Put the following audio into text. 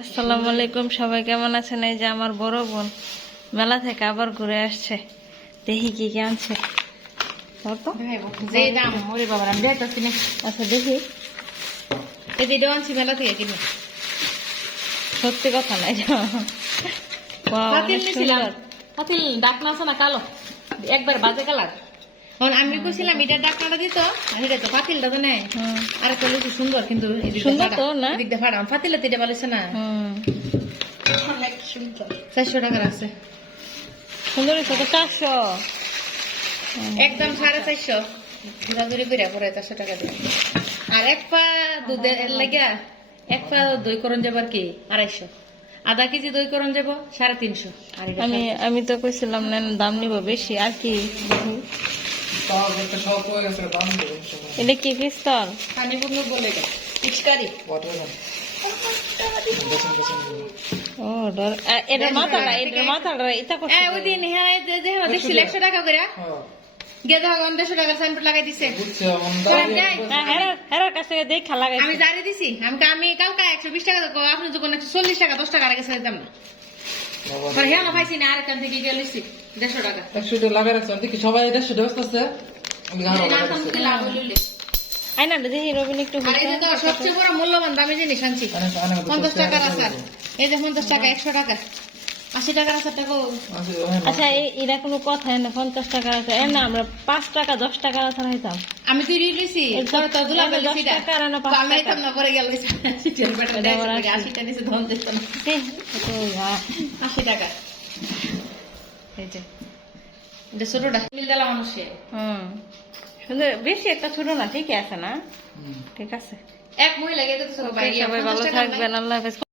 আসসালামু আলাইকুম সবাই কেমন আছেন? এই যে আমার বড় বোন মেলা থেকে আবার ঘুরে আসছে। দেখি কি কি আনছে। আচ্ছা দেখি। আনছি মেলা থেকে কিনে। সত্যি কথা নাই ডাকনা আছে না কালো? একবার বাজে কালার। আমি কইছিলাম এটা ডাকনাটা দিত আর এটা তো পাতিলটা তো নেই আর লুচি সুন্দর কিন্তু সুন্দর তো, না? এদিকটা ফাটা পাতিলে তো এটা বলেছে না। চারশো টাকার আছে। সুন্দর তো চারশো। একদম সাড়ে চারশো। ঘোরাঘুরি করে পরে চারশো টাকা দিয়ে। আর এক পা দুধের লাগিয়া এক পা দই করন যাবার কি আড়াইশো। আধা কেজি দই করন যাব সাড়ে তিনশো। আর আমি আমি তো কইছিলাম না দাম নিব বেশি আর কি। এটা কি পিস্তল? পানি বলে পিচকারি ও ডর। মাথাটা এটার মাথাটা এটা করছে ওই দিন হ্যাঁ হ্যাঁ দেখছিল একশো টাকা করে। গিয়ে দেখো দেড়শো টাকার সাইনবোর্ড লাগাই দিছে। বললাম, যাই। না, হেরার- হেরার কাছে দেখা লাগাইছে আমি জারি দিছি। আমি আমি কালকা একশো বিশ টাকা দেবো, আপনি যখন একশো চল্লিশ টাকা দশ টাকা আগে দিতাম না পরে হ্যাঁ না পাইছি না আর এখান থেকে গিয়ে লিখছি দেড়শো টাকা। দেখি রবিন একটু সবচেয়ে বড় মূল্যবান দামি জিনিস আনছি। পঞ্চাশ টাকার আচার। এই যে পঞ্চাশ টাকা একশো টাকা। আশি টাকার আচার আচ্ছা এই- এটা কোনো কথা না পঞ্চাশ টাকা আছে এ না আমরা পাঁচ টাকা দশ টাকা আছে হইতাম আমি তুই রিলিছি দশ টাকা। না পাঁচ টাকা। না। পরে গেল হ্যাঁ। আশি টাকা। এই যে এটা ছোটটা। মিল দিলাম মানুষে। হুম। সুন্দর বেশি একটা ছোট না ঠিকই আছে না? ঠিক আছে। এক মহিলা সবাই ভালো থাকবেন আল্লাহ হাফেজ।